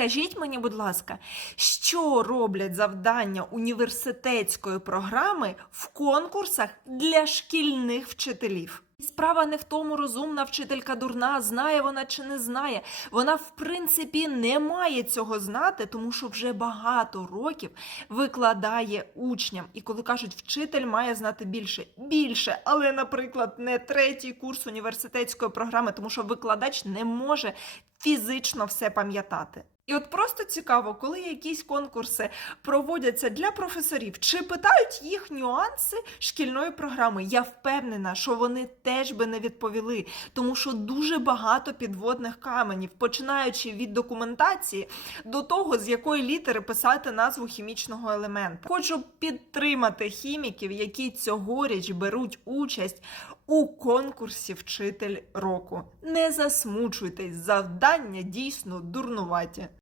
Скажіть мені, будь ласка, що роблять завдання університетської програми в конкурсах для шкільних вчителів? Справа не в тому, розумна вчителька дурна, знає вона чи не знає. Вона, в принципі, не має цього знати, тому що вже багато років викладає учням. І коли кажуть, вчитель має знати більше, більше, але, наприклад, не третій курс університетської програми, тому що викладач не може фізично все пам'ятати. І от просто цікаво, коли якісь конкурси проводяться для професорів, чи питають їх нюанси шкільної програми. Я впевнена, що вони теж би не відповіли, тому що дуже багато підводних каменів, починаючи від документації до того, з якої літери писати назву хімічного елемента. Хочу підтримати хіміків, які цьогоріч беруть участь у конкурсі Вчитель року. Не засмучуйтесь, завдання дійсно дурнуваті.